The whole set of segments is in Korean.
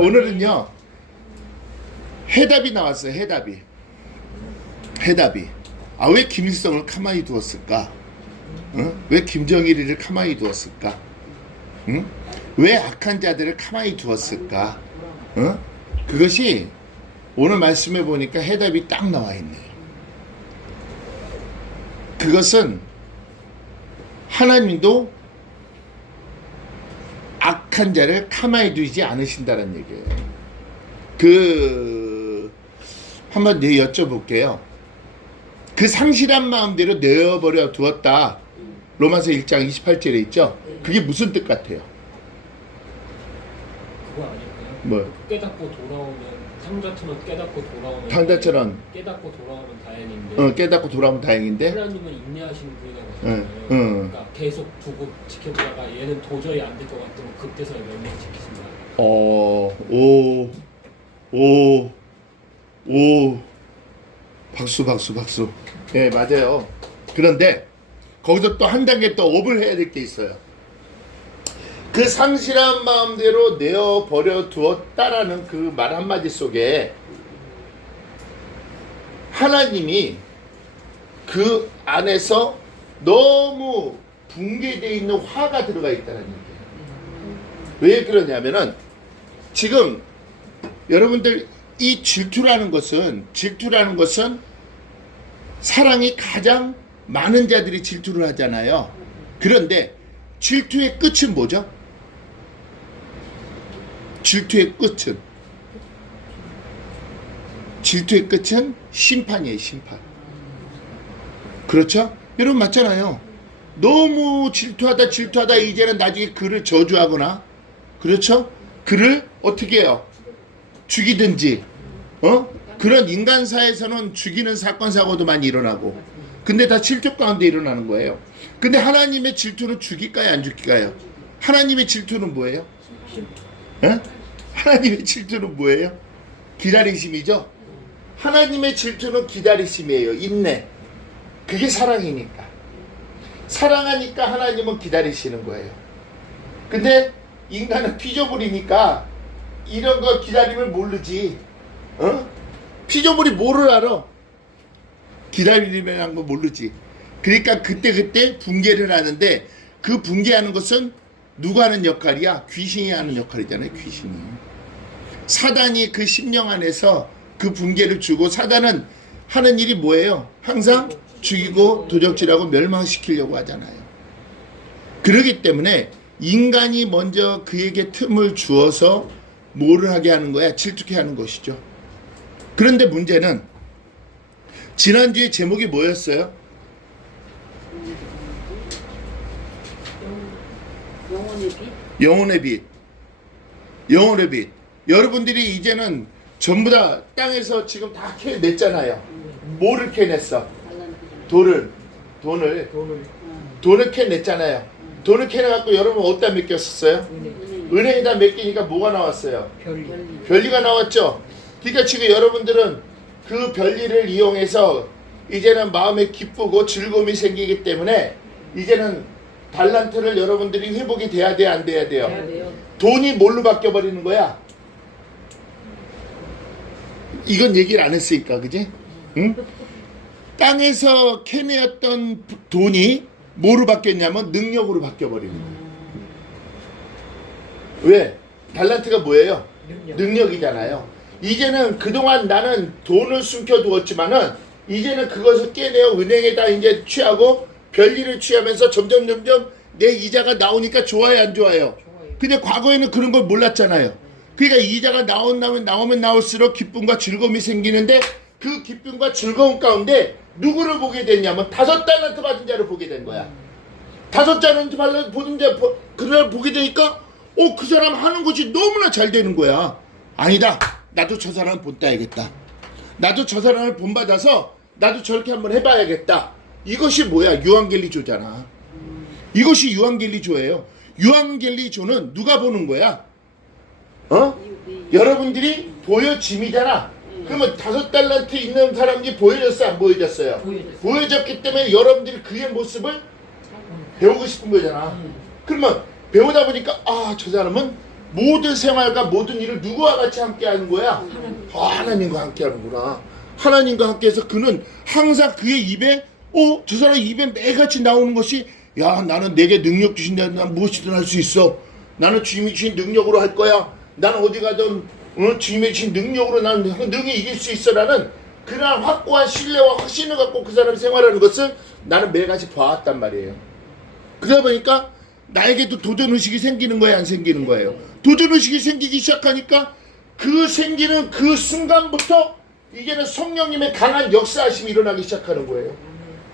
오늘은요 해답이 나왔어요. 해답이. 왜 김일성을 가만히 두었을까? 왜 김정일이를 가만히 두었을까? 왜 악한 자들을 가만히 두었을까? 그것이 오늘 말씀해 보니까 해답이 딱 나와 있네요. 그것은 하나님도 악한 자를 가만히 두지 않으신다는 얘기예요. 한번 여쭤볼게요. 그 상실한 마음대로 내어버려 두었다. 로마서 1장 28절에 있죠? 그게 무슨 뜻 같아요? 그거 아닐까요? 뭐? 깨닫고 돌아오면 상자처럼 깨닫고 돌아오면 상자처럼 깨닫고 돌아오면 다행인데 깨닫고 돌아오면 다행인데 하나님은 인내하시는 분이라고 하잖아요. 그러니까 계속 두고 지켜보다가 얘는 도저히 안 될 것 같으면 그때서야 멸망시키신다. 박수. 네, 맞아요. 그런데 거기서 또 한 단계 또 업을 해야 될 게 있어요. 그 상실한 마음대로 내어버려 두었다라는 그 말 한마디 속에 하나님이 그 안에서 너무 붕괴되어 있는 화가 들어가 있다는 얘기예요. 왜 그러냐면은 지금 여러분들 이 질투라는 것은 사랑이 가장 많은 자들이 질투를 하잖아요. 그런데 질투의 끝은 뭐죠? 질투의 끝은 심판이에요. 심판. 그렇죠? 여러분 맞잖아요. 너무 질투하다 이제는 나중에 그를 저주하거나, 그렇죠? 그를 어떻게 해요? 죽이든지, 그런 인간사에서는 죽이는 사건 사고도 많이 일어나고, 근데 다 질투 가운데 일어나는 거예요. 근데 하나님의 질투는 죽일까요, 안 죽일까요? 하나님의 질투는 뭐예요? 하나님의 질투는 뭐예요? 기다리심이죠. 하나님의 질투는 기다리심이에요. 인내. 그게 사랑이니까. 사랑하니까 하나님은 기다리시는 거예요. 근데 인간은 피조물이니까 이런 거 기다림을 모르지. 피조물이 뭐를 알아? 기다림이라는 거 모르지. 그러니까 그때 붕괴를 하는데, 그 붕괴하는 것은 누가 하는 역할이야? 귀신이 하는 역할이잖아요. 귀신이. 사단이 그 심령 안에서 그 붕괴를 주고, 사단은 하는 일이 뭐예요? 항상 죽이고 도적질하고 멸망시키려고 하잖아요. 그렇기 때문에 인간이 먼저 그에게 틈을 주어서 뭐를 하게 하는 거야? 질투케 하는 것이죠. 그런데 문제는 지난주에 제목이 뭐였어요? 영혼의 빛. 여러분들이 이제는 전부 다 땅에서 지금 다 캐냈잖아요. 뭐를 캐냈어? 돈을 캐냈잖아요. 돈을 캐내갖고 여러분 어디다 맡겼었어요? 은행에다 맡기니까 뭐가 나왔어요? 별리가 나왔죠. 그러니까 지금 여러분들은 그 별리를 이용해서 이제는 마음에 기쁘고 즐거움이 생기기 때문에 이제는 달란트를 여러분들이 회복이 돼야 돼, 안 돼야 돼요? 돈이 뭘로 바뀌어버리는 거야? 이건 얘기를 안 했으니까, 그지? 응? 땅에서 캐내었던 돈이 뭐로 바뀌었냐면 능력으로 바뀌어버리는 거야. 왜? 달란트가 뭐예요? 능력이잖아요. 이제는 그동안 나는 돈을 숨겨두었지만은 이제는 그것을 깨내어 은행에다 이제 취하고 별일을 취하면서 점점 내 이자가 나오니까 좋아요, 안 좋아요? 근데 과거에는 그런 걸 몰랐잖아요. 그러니까 이자가 나오면 나올수록 기쁨과 즐거움이 생기는데, 그 기쁨과 즐거움 가운데 누구를 보게 됐냐면 5달란트 받은 자를 보게 된 거야. 5달란트 받은 자 그날 보게 되니까 그 사람 하는 것이 너무나 잘 되는 거야. 아니다, 나도 저 사람을 본따야겠다. 나도 저 사람을 본받아서 나도 저렇게 한번 해봐야겠다. 이것이 뭐야? 유앙겔리조잖아. 이것이 유앙겔리조예요. 유앙겔리조는 누가 보는 거야? 여러분들이 보여짐이잖아. 그러면 5달란트 있는 사람이 보여졌어요, 안 보여졌어요? 보여졌기 때문에 여러분들이 그의 모습을 배우고 싶은 거잖아. 그러면 배우다 보니까 저 사람은 모든 생활과 모든 일을 누구와 같이 함께 하는 거야? 하나님과 함께 하는구나. 하나님과 함께 해서 그는 항상 그의 입에 저 사람 입에 매같이 나오는 것이 야, 나는 내게 능력 주신다. 난 무엇이든 할 수 있어. 나는 주님이 주신 능력으로 할 거야. 나는 어디 가든 주님이 주신 능력으로 나는 능히 이길 수 있어라는 그러한 확고한 신뢰와 확신을 갖고 그 사람이 생활하는 것을 나는 매같이 봐왔단 말이에요. 그러다 보니까 나에게도 도전의식이 생기는 거예요, 안 생기는 거예요? 도전의식이 생기기 시작하니까 그 생기는 그 순간부터 이제는 성령님의 강한 역사하심이 일어나기 시작하는 거예요.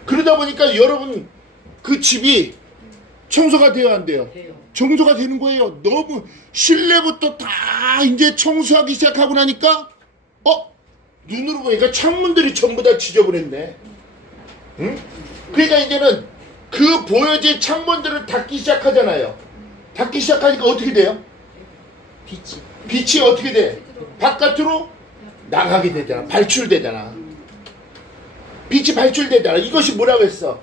그러다 보니까 여러분 그 집이 청소가 돼야 안 돼요? 청소가 되는 거예요. 너무 실내부터 다 이제 청소하기 시작하고 나니까 눈으로 보니까 창문들이 전부 다 지저분했네. 응? 그러니까 이제는 그 보여진 창문들을 닫기 시작하잖아요. 닫기 시작하니까 어떻게 돼요? 빛이 어떻게 돼? 바깥으로 나가게 되잖아. 발출되잖아. 빛이 발출되잖아. 이것이 뭐라고 했어?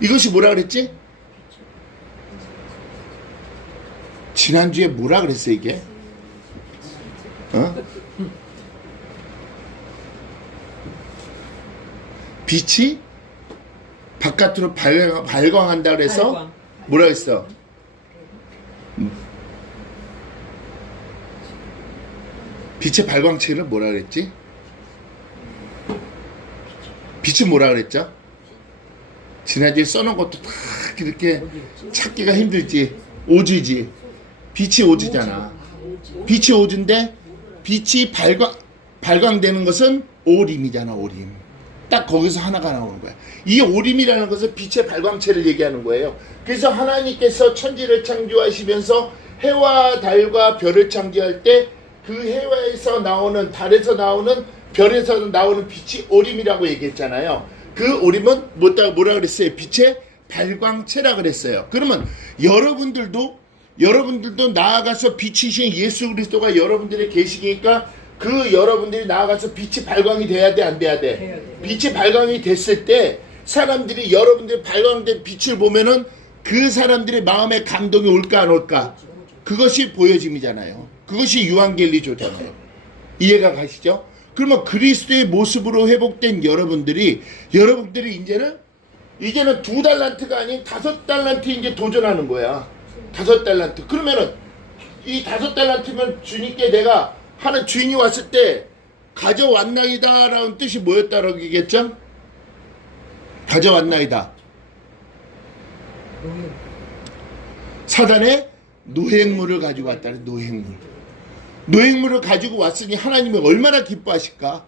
이것이 뭐라 그랬지? 지난주에 뭐라 그랬어 이게? 빛이 바깥으로 발광한다 그래서 뭐라 했어? 빛의 발광체를 뭐라 그랬지? 빛은 뭐라 그랬죠? 지난주에 써놓은 것도 다 이렇게 찾기가 힘들지. 오즈지. 빛이 오즈잖아. 빛이 오즈인데 빛이 발광되는 것은 오림이잖아. 오림. 딱 거기서 하나가 나오는 거야. 이 오림이라는 것은 빛의 발광체를 얘기하는 거예요. 그래서 하나님께서 천지를 창조하시면서 해와 달과 별을 창조할 때 그 해와에서 나오는 달에서 나오는 별에서 나오는 빛이 오림이라고 얘기했잖아요. 그 오림은 뭐라 그랬어요? 빛의 발광체라 그랬어요. 그러면 여러분들도 나아가서 빛이신 예수 그리스도가 여러분들의 계시니까 그 여러분들이 나아가서 빛이 발광이 돼야 돼, 안 돼야 돼? 빛이 발광이 됐을 때 사람들이 여러분들이 발광된 빛을 보면은 그 사람들의 마음에 감동이 올까 안 올까? 그것이 보여짐이잖아요. 그것이 유한겔리조잖아요. 이해가 가시죠? 그러면 그리스도의 모습으로 회복된 여러분들이 이제는 2달란트가 아닌 5달란트 이제 도전하는 거야. 5달란트. 그러면은 이 5달란트면 주님께 내가 하는 주인이 왔을 때 가져왔나이다 라는 뜻이 뭐였다라고 얘기했죠? 가져왔나이다. 사단의 노획물을 가지고 왔다는 노획물을 가지고 왔으니 하나님이 얼마나 기뻐하실까?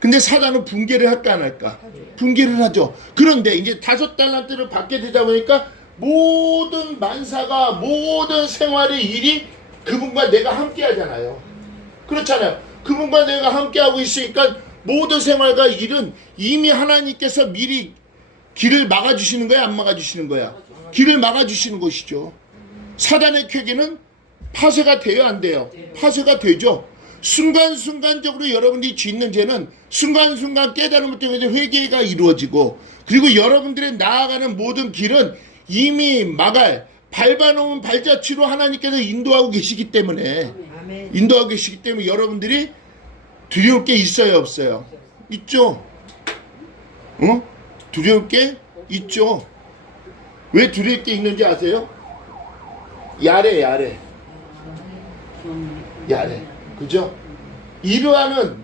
근데 사단은 붕괴를 할까 안 할까? 붕괴를 하죠. 그런데 이제 5달란트를 받게 되다 보니까 모든 만사가 모든 생활의 일이 그분과 내가 함께 하잖아요. 그렇잖아요. 그분과 내가 함께 하고 있으니까 모든 생활과 일은 이미 하나님께서 미리 길을 막아주시는 거야, 안 막아주시는 거야? 길을 막아주시는 것이죠. 사단의 쾌기는 파쇄가 돼요, 안 돼요? 파쇄가 되죠. 순간순간적으로 여러분들이 짓는 죄는 순간순간 깨달음을 통해서 회개가 이루어지고, 그리고 여러분들의 나아가는 모든 길은 이미 밟아놓은 발자취로 하나님께서 인도하고 계시기 때문에 여러분들이 두려울 게 있어요, 없어요? 있죠. 두려울 게 있죠. 왜 두려울 게 있는지 아세요? 야래. 그죠? 이러하는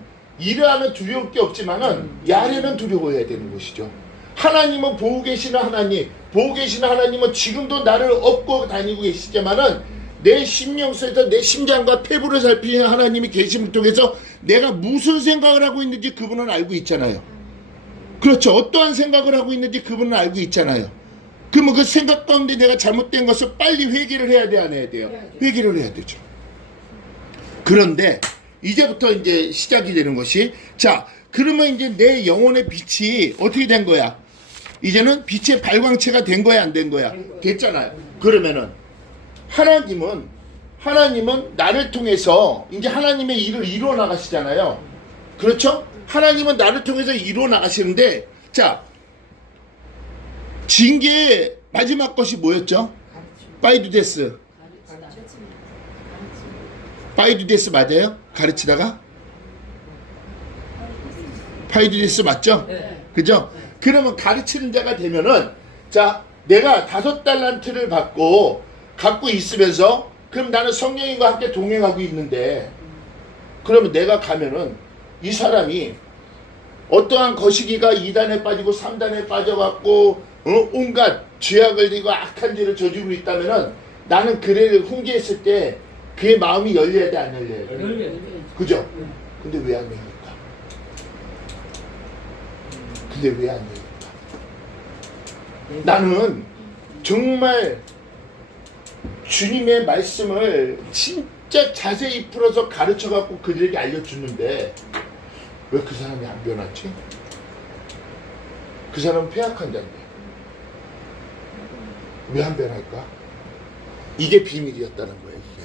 두려울 게 없지만은 야래는 두려워해야 되는 것이죠. 하나님은 보고 계시는 하나님은 지금도 나를 업고 다니고 계시지만은 내 심령 속에서 내 심장과 폐부를 살피는 하나님이 계심을 통해서 내가 무슨 생각을 하고 있는지 그분은 알고 있잖아요. 그렇죠. 어떠한 생각을 하고 있는지 그분은 알고 있잖아요. 그러면 그 생각 가운데 내가 잘못된 것을 빨리 회개를 해야 돼, 안 해야 돼요? 회개를 해야 되죠. 그런데 이제부터 이제 시작이 되는 것이, 자, 그러면 이제 내 영혼의 빛이 어떻게 된 거야? 이제는 빛의 발광체가 된 거야, 안 된 거야? 됐잖아요. 그러면은 하나님은 나를 통해서 이제 하나님의 일을 이루어 나가시잖아요. 그렇죠? 하나님은 나를 통해서 이루어 나가시는데, 자, 징계의 마지막 것이 뭐였죠? 빠이두데스. 빠이두데스 맞아요? 가르치다가? 빠이두데스 맞죠? 네. 그죠? 그러면 가르치는 자가 되면은, 자, 내가 5달란트를 갖고 있으면서, 그럼 나는 성령님과 함께 동행하고 있는데, 그러면 내가 가면은 이 사람이 어떠한 거시기가 2단에 빠지고 3단에 빠져갖고 온갖 죄악을 지고 악한 죄를 저지르고 있다면은 나는 그를 훈계했을 때 그의 마음이 열려야 돼, 안 열려야 돼? 열려야 돼. 그죠? 근데 왜 안 열릴까? 근데 왜 안 열릴까? 나는 정말 주님의 말씀을 진짜 자세히 풀어서 가르쳐갖고 그들에게 알려주는데 왜 그 사람이 안 변하지? 그 사람은 폐악한 자인데 왜 안 변할까? 이게 비밀이었다는 거예요. 이게.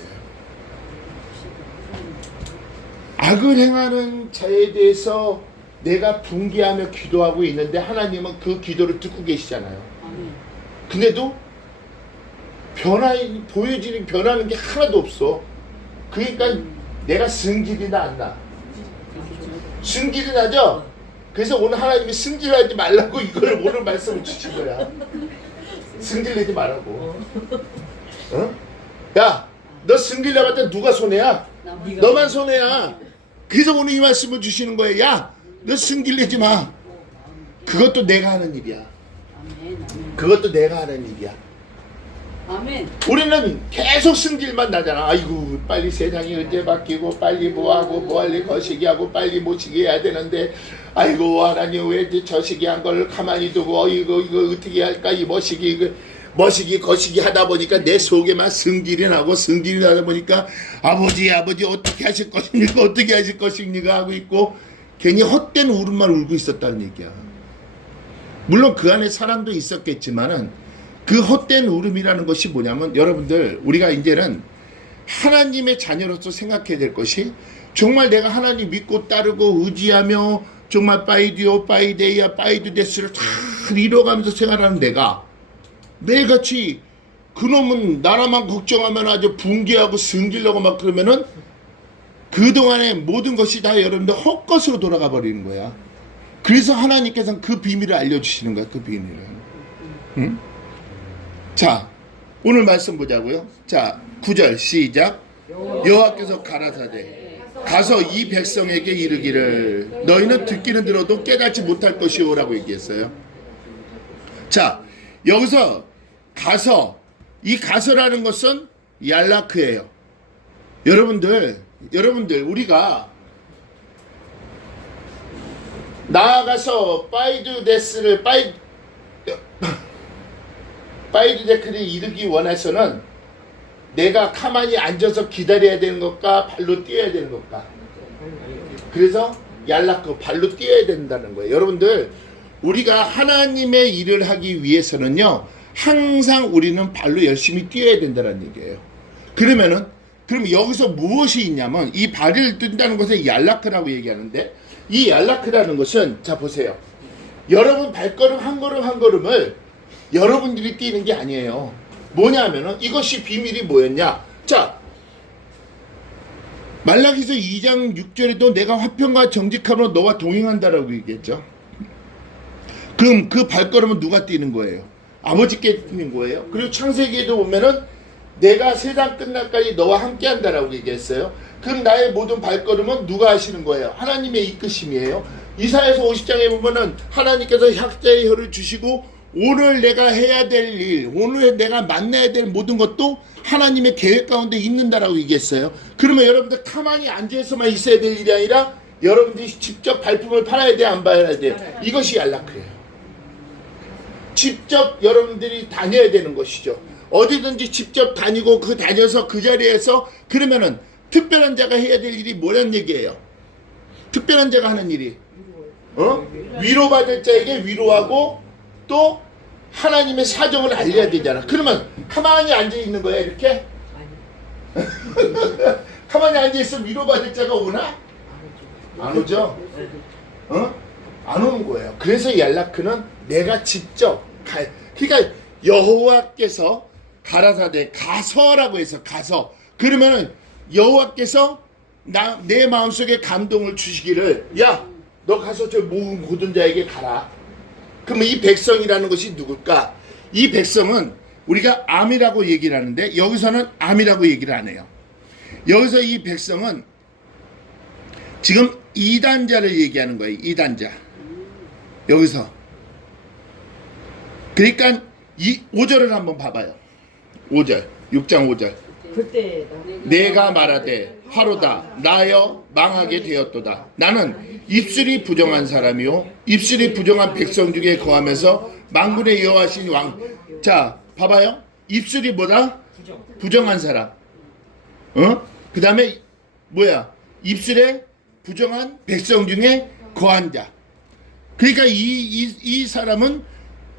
악을 행하는 자에 대해서 내가 분개하며 기도하고 있는데 하나님은 그 기도를 듣고 계시잖아요. 근데도 보여지는 변하는 게 하나도 없어. 그러니까 내가 승질이 나 안 나? 승질이 나죠? 그래서 오늘 하나님이 승질하지 말라고 이걸 오늘 말씀을 주신 거야. 승질내지 말라고. 어? 야, 너 승질내봤자 누가 손해야? 너만 손해야. 그래서 오늘 이 말씀을 주시는 거예요. 야, 너 승질내지 마. 그것도 내가 하는 일이야. 그것도 내가 하는 일이야. 아멘. 우리는 계속 승질만 나잖아. 아이고 빨리 세상이 언제 바뀌고 빨리 뭐하고 뭐할래 거시기하고 빨리 모시기 해야 되는데 아이고 하나님 왜 저 시기 한 걸 가만히 두고 이거 어떻게 할까 이 머시기 거시기 하다 보니까 내 속에만 승질이 나다 보니까 아버지 어떻게 하실 것입니까 하고 있고 괜히 헛된 울음만 울고 있었다는 얘기야. 물론 그 안에 사람도 있었겠지만은 그 헛된 울음이라는 것이 뭐냐면 여러분들 우리가 이제는 하나님의 자녀로서 생각해야 될 것이 정말 내가 하나님 믿고 따르고 의지하며 정말 빠이디오 빠이데이아 빠이두데스를 잘 이뤄가면서 생활하는 내가 매일같이 그놈은 나라만 걱정하면 아주 붕괴하고 승질나고 막 그러면은 그동안의 모든 것이 다 여러분들 헛것으로 돌아가 버리는 거야. 그래서 하나님께서는 그 비밀을 알려주시는 거야. 그 비밀을. 응? 자, 오늘 말씀 보자고요. 자, 9절 시작. 여호와께서 가라사대 가서 이 백성에게 이르기를 너희는 듣기는 들어도 깨닫지 못할 것이오라고 얘기했어요. 자, 여기서 가서 이 가서라는 것은 얄라크예요. 여러분들 우리가 나아가서 빠이두데크를 이르기 원해서는 내가 가만히 앉아서 기다려야 되는 것과 발로 뛰어야 되는 것과 그래서 얄라크 발로 뛰어야 된다는 거예요. 여러분들 우리가 하나님의 일을 하기 위해서는요 항상 우리는 발로 열심히 뛰어야 된다는 얘기예요. 그럼 여기서 무엇이 있냐면 이 발을 뜬다는 것을 얄라크라고 얘기하는데 이 얄라크라는 것은 자 보세요. 여러분 발걸음 한 걸음을 여러분들이 뛰는 게 아니에요. 뭐냐면은 이것이 비밀이 뭐였냐? 자, 말라기서 2장 6절에도 내가 화평과 정직함으로 너와 동행한다라고 얘기했죠. 그럼 그 발걸음은 누가 뛰는 거예요? 아버지께 뛰는 거예요. 그리고 창세기에도 보면은 내가 세상 끝날까지 너와 함께 한다라고 얘기했어요. 그럼 나의 모든 발걸음은 누가 하시는 거예요? 하나님의 이끄심이에요. 이사야서 50장에 보면은 하나님께서 약자의 혀를 주시고 오늘 내가 해야 될 일, 오늘 내가 만나야 될 모든 것도 하나님의 계획 가운데 있는다라고 얘기했어요. 그러면 여러분들 가만히 앉아서만 있어야 될 일이 아니라 여러분들이 직접 발품을 팔아야 돼, 안 팔아야 돼요? 이것이 얄라크예요. 직접 여러분들이 다녀야 되는 것이죠. 어디든지 직접 다니고 다녀서 그 자리에서 그러면은 특별한 자가 해야 될 일이 뭐란 얘기예요? 특별한 자가 하는 일이 위로받을 자에게 위로하고 또 하나님의 사정을 알려야 되잖아. 그러면 가만히 앉아있는 거야 이렇게? 가만히 앉아있으면 위로받을 자가 오나? 안 오죠? 안 오는 거예요. 그래서 얄라크는 내가 직접 그러니까 여호와께서 가라사대 가서라고 해서 가서 그러면은 여호와께서 내 마음속에 감동을 주시기를 야 너 가서 저 모은 고든 자에게 가라. 그러면 이 백성이라는 것이 누굴까? 이 백성은 우리가 암이라고 얘기를 하는데 여기서는 암이라고 얘기를 안 해요. 여기서 이 백성은 지금 이단자를 얘기하는 거예요. 이단자. 여기서. 그러니까 이 5절을 한번 봐봐요. 5절. 6장 5절. 그때 내가 말하되 하로다 나여 망하게 되었도다. 나는 입술이 부정한 사람이요 입술이 부정한 백성 중에 거하면서 만군의 여호와신 왕. 자 봐봐요. 입술이 뭐다? 부정한 사람. 그 다음에 뭐야? 입술에 부정한 백성 중에 거한 자. 그러니까 이 사람은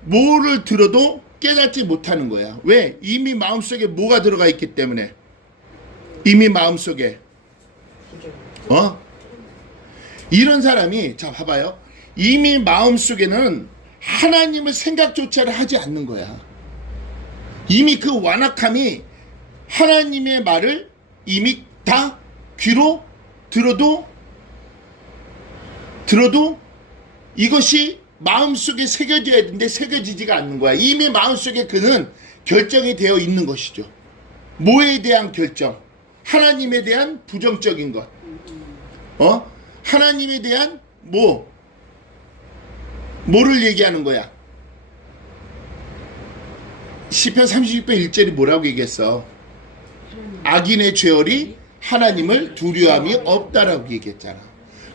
뭐를 들어도 깨닫지 못하는 거야. 왜? 이미 마음속에 뭐가 들어가 있기 때문에. 이미 마음속에 이런 사람이 자 봐봐요. 이미 마음속에는 하나님을 생각조차를 하지 않는 거야. 이미 그 완악함이 하나님의 말을 이미 다 귀로 들어도 이것이 마음속에 새겨져야 되는데 새겨지지가 않는 거야. 이미 마음속에 그는 결정이 되어 있는 것이죠. 뭐에 대한 결정? 하나님에 대한 부정적인 것. 하나님에 대한 뭐를 얘기하는 거야? 시편 36편 1절이 뭐라고 얘기했어? 악인의 죄열이 하나님을 두려움이 없다라고 얘기했잖아.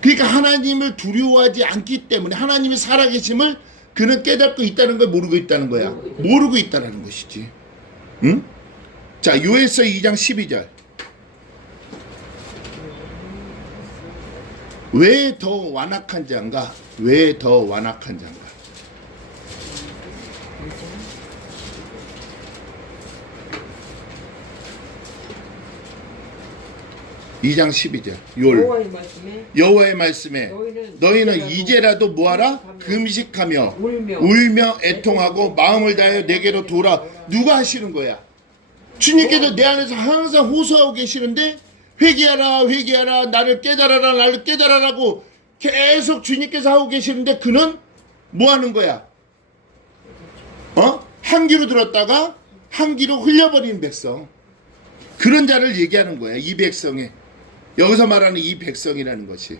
그러니까 하나님을 두려워하지 않기 때문에 하나님의 살아계심을 그는 깨닫고 있다는 걸 모르고 있다는 거야. 모르고 있다는 것이지. 응? 자, 요에서 2장 12절. 왜 더 완악한 자인가? 왜 더 완악한 자인가? 이 장 12절. 여호와의 말씀에 너희는 이제라도 뭐하라? 금식하며 울며 애통하고 마음을 다하여 내게로 돌아. 누가 하시는 거야? 주님께서 내 안에서 항상 호소하고 계시는데 회개하라 회개하라 나를 깨달아라 나를 깨달아라고 계속 주님께서 하고 계시는데 그는 뭐 하는 거야? 한 귀로 들었다가 한 귀로 흘려버리는 백성. 그런 자를 얘기하는 거야. 이 백성에. 여기서 말하는 이 백성이라는 것이.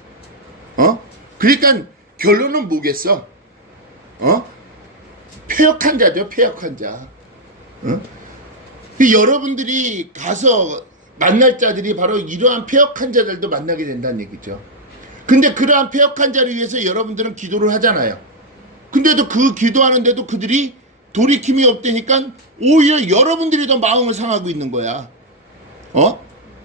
그러니까 결론은 뭐겠어? 패역한 자죠. 패역한 자. 여러분들이 가서 만날 자들이 바로 이러한 패역한 자들도 만나게 된다는 얘기죠. 근데 그러한 패역한 자를 위해서 여러분들은 기도를 하잖아요. 근데도 그 기도하는데도 그들이 돌이킴이 없다니까 오히려 여러분들이 더 마음을 상하고 있는 거야.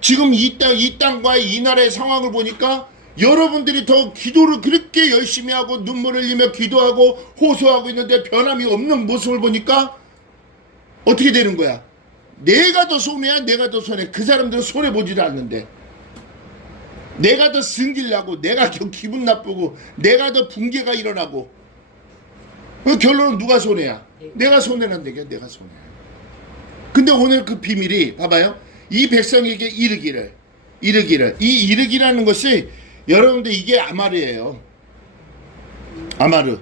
지금 이 땅과의 이 나라의 상황을 보니까 여러분들이 더 기도를 그렇게 열심히 하고 눈물을 흘리며 기도하고 호소하고 있는데 변함이 없는 모습을 보니까 어떻게 되는 거야? 내가 더 손해야 내가 더 손해. 그 사람들은 손해보지도 않는데 내가 더 승질나고 내가 더 기분 나쁘고 내가 더 붕괴가 일어나고 그 결론은 누가 손해야? 내가 손해란 얘기야. 내가 손해. 근데 오늘 그 비밀이 봐봐요. 이 백성에게 이르기를 이 이르기라는 것이 여러분들 이게 아마르예요. 아마르.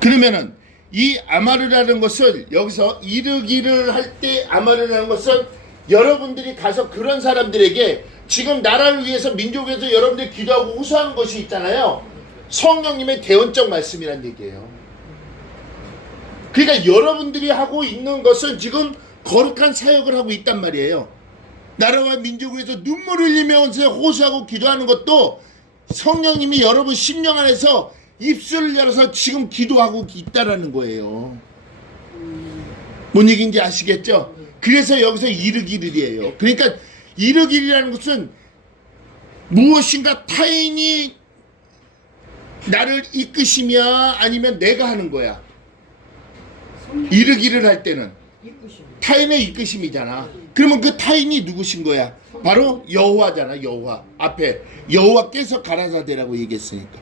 그러면은 이 아마르라는 것을 여기서 이르기를 할 때 아마르라는 것은 여러분들이 가서 그런 사람들에게 지금 나라를 위해서 민족을 위해서 여러분들이 기도하고 호소하는 것이 있잖아요. 성령님의 대언적 말씀이란 얘기예요. 그러니까 여러분들이 하고 있는 것은 지금 거룩한 사역을 하고 있단 말이에요. 나라와 민족을 위해서 눈물을 흘리면서 호소하고 기도하는 것도 성령님이 여러분 심령 안에서 입술을 열어서 지금 기도하고 있다라는 거예요. 뭔 얘기인지 아시겠죠? 그래서 여기서 이르기를이에요. 그러니까 이르기리라는 것은 무엇인가 타인이 나를 이끄시며 아니면 내가 하는 거야. 이르기를 할 때는 타인의 이끄심이잖아. 그러면 그 타인이 누구신 거야? 바로 여호와잖아. 여호와. 앞에 여호와께서 가라사대라고 얘기했으니까.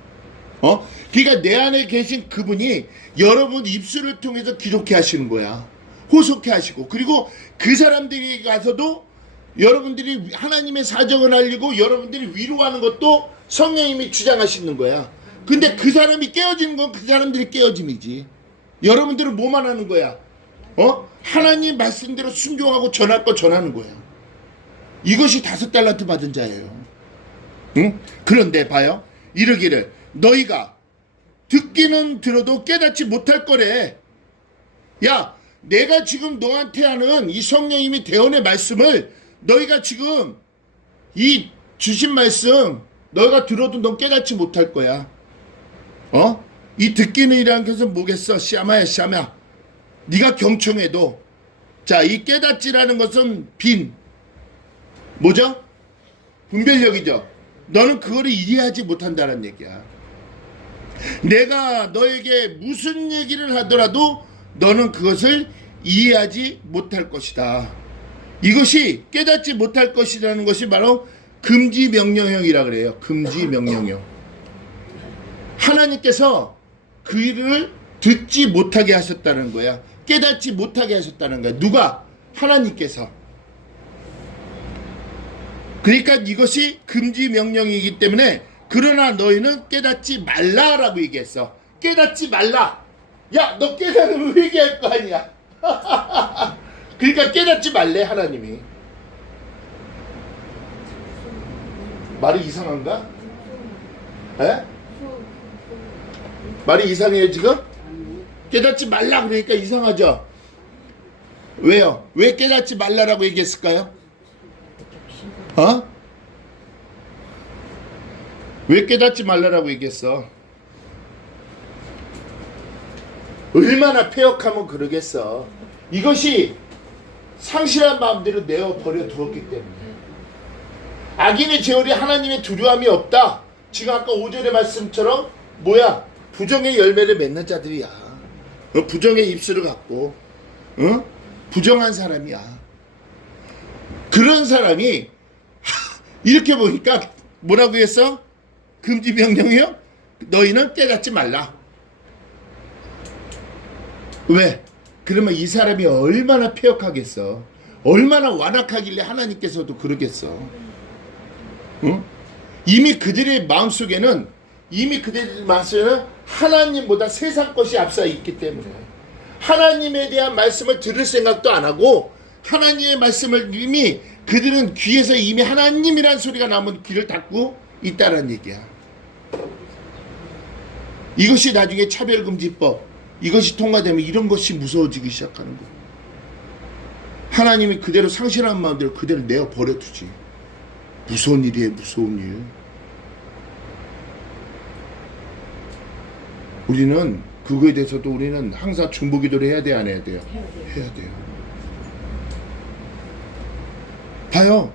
그러니까 내 안에 계신 그분이 여러분 입술을 통해서 기록해 하시는 거야. 호속해 하시고, 그리고 그 사람들이 가서도 여러분들이 하나님의 사정을 알리고 여러분들이 위로하는 것도 성령님이 주장하시는 거야. 근데 그 사람이 깨어지는 건 그 사람들이 깨어짐이지. 여러분들은 뭐만 하는 거야? 하나님 말씀대로 순종하고 전할 거 전하는 거야. 이것이 5달란트 받은 자예요. 응? 그런데 봐요. 이르기를 너희가 듣기는 들어도 깨닫지 못할 거래. 야, 내가 지금 너한테 하는 이 성령님이 대언의 말씀을 너희가 지금 이 주신 말씀 너희가 들어도 넌 깨닫지 못할 거야. 이 듣기는 이라는 것은 뭐겠어? 샤마야 샤마. 네가 경청해도, 자, 이 깨닫지라는 것은 뭐죠? 분별력이죠. 너는 그거를 이해하지 못한다는 얘기야. 내가 너에게 무슨 얘기를 하더라도 너는 그것을 이해하지 못할 것이다. 이것이 깨닫지 못할 것이라는 것이 바로 금지명령형이라 그래요. 금지명령형. 하나님께서 그 일을 듣지 못하게 하셨다는 거야. 깨닫지 못하게 하셨다는 거야. 누가? 하나님께서. 그러니까 이것이 금지명령이기 때문에 그러나 너희는 깨닫지 말라라고 얘기했어. 깨닫지 말라. 야, 너 깨달으면 회개할 거 아니야. 그러니까 깨닫지 말래, 하나님이. 말이 이상한가? 에? 말이 이상해요 지금? 깨닫지 말라 그러니까 이상하죠? 왜요? 왜 깨닫지 말라라고 얘기했을까요? 왜 깨닫지 말라라고 얘기했어? 얼마나 폐역하면 그러겠어. 이것이 상실한 마음대로 내어버려 두었기 때문에. 악인의 제월이 하나님의 두려움이 없다. 지금 아까 5절의 말씀처럼 뭐야? 부정의 열매를 맺는 자들이야. 부정의 입술을 갖고 부정한 사람이야. 그런 사람이 이렇게 보니까 뭐라고 했어? 금지명령이요? 너희는 깨닫지 말라. 왜? 그러면 이 사람이 얼마나 폐역하겠어. 얼마나 완악하길래 하나님께서도 그러겠어. 응? 이미 그들의 마음속에는 하나님보다 세상 것이 앞서 있기 때문에 하나님에 대한 말씀을 들을 생각도 안 하고 하나님의 말씀을 이미 그들은 귀에서 이미 하나님이란 소리가 나면 귀를 닫고 있다는 얘기야. 이것이 나중에 차별금지법 이것이 통과되면 이런 것이 무서워지기 시작하는 거야. 하나님이 그대로 상실한 마음대로 그대로 내어 버려두지. 무서운 일이에요. 무서운 일. 우리는 그거에 대해서도 우리는 항상 중보기도를 해야 돼요? 안 해야 돼요? 해야 돼요. 봐요.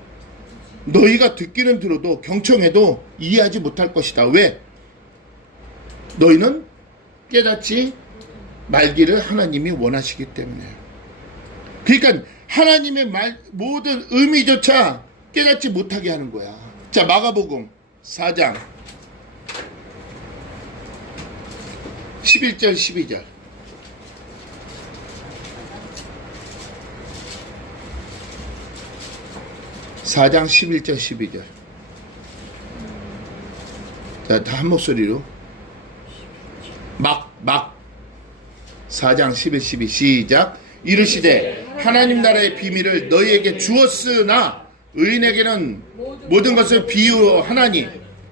너희가 듣기는 들어도 경청해도 이해하지 못할 것이다. 왜? 너희는 깨닫지 말기를 하나님이 원하시기 때문에. 그러니까 하나님의 말 모든 의미조차 깨닫지 못하게 하는 거야. 자, 마가복음 4장 11절 12절. (4장) 11절 12절. 자, 다 한 목소리로 막 4장 11, 12 시작. 이르시되 하나님 나라의 비밀을 너희에게 주었으나 의인에게는 모든 것을 비유하나니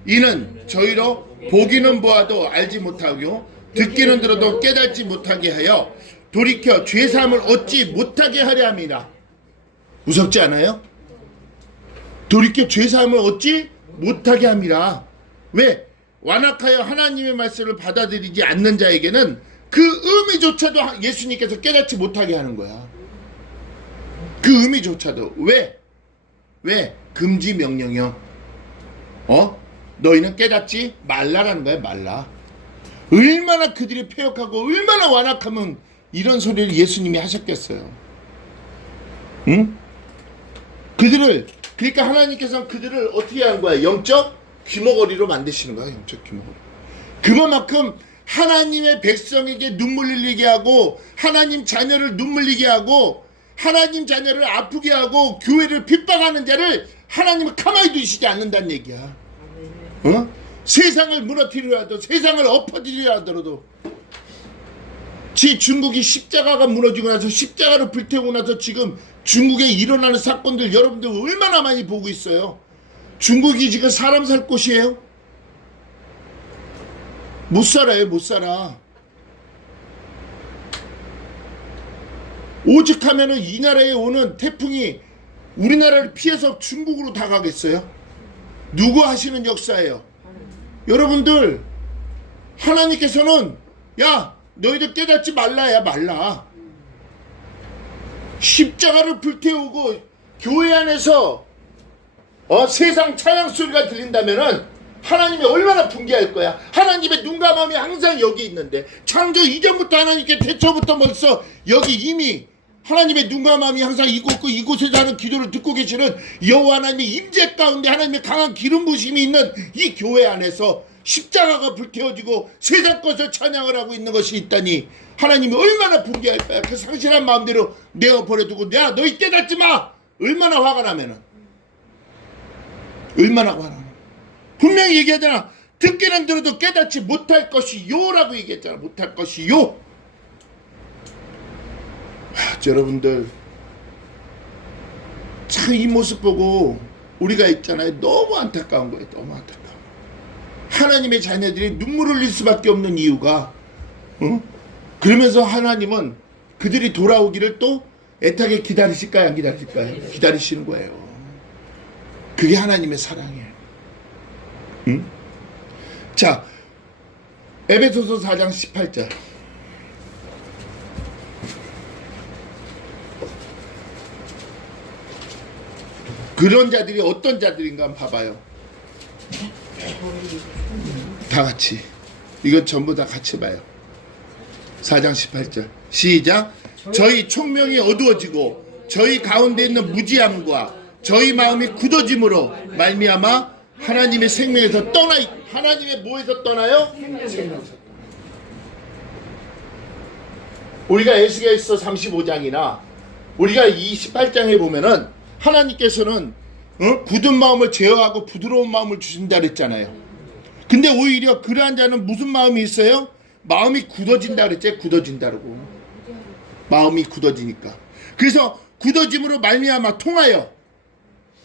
이는 저희로 보기는 보아도 알지 못하고 듣기는 들어도 깨닫지 못하게 하여 돌이켜 죄사함을 얻지 못하게 하려 함이라. 무섭지 않아요? 돌이켜 죄사함을 얻지 못하게 함이라. 왜? 완악하여 하나님의 말씀을 받아들이지 않는 자에게는 그 의미조차도 예수님께서 깨닫지 못하게 하는 거야. 그 의미조차도. 왜? 금지 명령이요. 너희는 깨닫지 말라라는 거야. 말라. 얼마나 그들이 폐역하고 얼마나 완악하면 이런 소리를 예수님이 하셨겠어요. 응? 그러니까 하나님께서는 그들을 어떻게 하는 거야? 영적 귀머거리로 만드시는 거야. 영적 귀머거리. 그만큼 하나님의 백성에게 눈물 흘리게 하고 하나님 자녀를 눈물 흘리게 하고 하나님 자녀를 아프게 하고 교회를 핍박하는 자를 하나님은 가만히 두시지 않는다는 얘기야. 세상을 무너뜨리려 하더라도 세상을 엎어뜨리려 하더라도 중국이 십자가가 무너지고 나서 십자가를 불태우고 나서 지금 중국에 일어나는 사건들 여러분들 얼마나 많이 보고 있어요. 중국이 지금 사람 살 곳이에요? 못 살아요. 못 살아. 오죽하면은 이 나라에 오는 태풍이 우리나라를 피해서 중국으로 다 가겠어요? 누구 하시는 역사예요? 여러분들 하나님께서는 야 너희들 깨닫지 말라야 말라. 십자가를 불태우고 교회 안에서 세상 찬양 소리가 들린다면은 하나님이 얼마나 분개할 거야. 하나님의 눈과 마음이 항상 여기 있는데 창조 이전부터 하나님께 태초부터 벌써 여기 이미 하나님의 눈과 마음이 항상 이곳에 사는 기도를 듣고 계시는 여호와 하나님의 임재 가운데 하나님의 강한 기름 부심이 있는 이 교회 안에서 십자가가 불태워지고 세상 것을 찬양을 하고 있는 것이 있다니 하나님이 얼마나 분개할 거야. 그 상실한 마음대로 내어버려두고 야 너희 깨닫지 마. 얼마나 화가 나면은 얼마나 화가 나. 분명히 얘기하잖아. 듣기는 들어도 깨닫지 못할 것이요 라고 얘기했잖아. 못할 것이요. 여러분들 참 이 모습 보고 우리가 있잖아요. 너무 안타까운 거예요. 너무 안타까워. 하나님의 자녀들이 눈물을 흘릴 수밖에 없는 이유가 그러면서 하나님은 그들이 돌아오기를 또 애타게 기다리실까요? 안 기다리실까요? 기다리시는 거예요. 그게 하나님의 사랑이에요. 자, 에베소서 4장 18절. 그런 자들이 어떤 자들인가 한번 봐봐요. 다 같이. 이건 전부 다 같이 봐요. 4장 18절. 시작. 저희 총명이 어두워지고 저희 가운데 있는 무지함과 저희 마음이 굳어짐으로 말미암아 하나님의 생명에서 하나님의 뭐에서 떠나요? 생명에서. 우리가 에스겔서 35장이나 우리가 28장에 보면은 하나님께서는 굳은 마음을 제어하고 부드러운 마음을 주신다 그랬잖아요. 근데 오히려 그러한 자는 무슨 마음이 있어요? 마음이 굳어진다 그랬지. 굳어진다고. 마음이 굳어지니까. 그래서 굳어짐으로 말미암아 통하여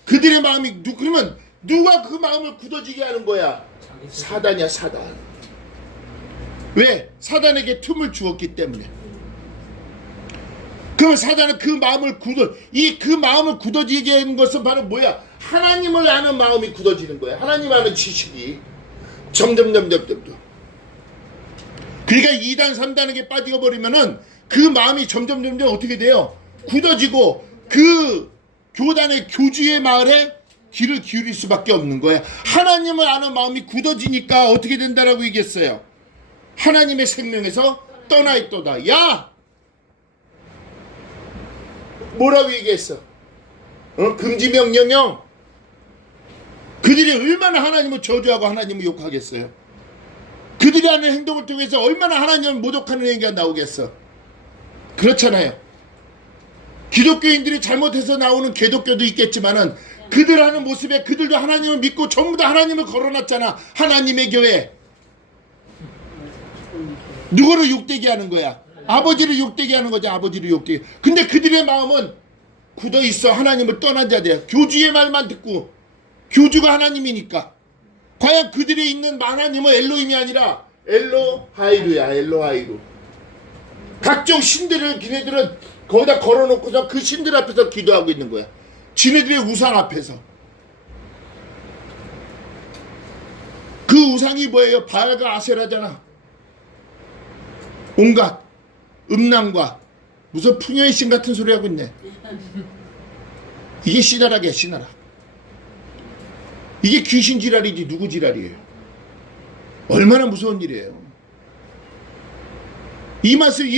그들의 마음이 그러면 누가 그 마음을 굳어지게 하는 거야? 사단이야. 사단. 왜? 사단에게 틈을 주었기 때문에. 그러면 사단은 그 마음을 그 마음을 굳어지게 하는 것은 바로 뭐야? 하나님을 아는 마음이 굳어지는 거야. 하나님 아는 지식이 점점. 그러니까 2단 3단에게 빠져 버리면은 그 마음이 점점 어떻게 돼요? 굳어지고 그 교단의 교주의 말에 귀를 기울일 수밖에 없는 거야. 하나님을 아는 마음이 굳어지니까 어떻게 된다라고 얘기했어요? 하나님의 생명에서 떠나 있도다. 야! 뭐라고 얘기했어? 금지 명령형. 그들이 얼마나 하나님을 저주하고 하나님을 욕하겠어요? 그들이 하는 행동을 통해서 얼마나 하나님을 모독하는 행위가 나오겠어? 그렇잖아요. 기독교인들이 잘못해서 나오는 개독교도 있겠지만은 그들 하는 모습에 그들도 하나님을 믿고 전부 다 하나님을 걸어놨잖아. 하나님의 교회. 누구를 욕되게 하는 거야? 아버지를 욕되게 하는 거지. 아버지를 욕되게. 근데 그들의 마음은 굳어있어. 하나님을 떠난 자들이야. 교주의 말만 듣고. 교주가 하나님이니까. 과연 그들의 있는 하나님은 엘로힘이 아니라 엘로하이루야. 엘로하이루. 각종 신들을 걔네들은 거기다 걸어놓고서 그 신들 앞에서 기도하고 있는 거야. 지네들의 우상 앞에서. 그 우상이 뭐예요? 바알과 아세라잖아. 온갖 음란과 무슨 풍요의 신 같은 소리 하고 있네. 이게 신하락이야. 신하락. 이게 귀신 지랄이지 누구 지랄이에요? 얼마나 무서운 일이에요.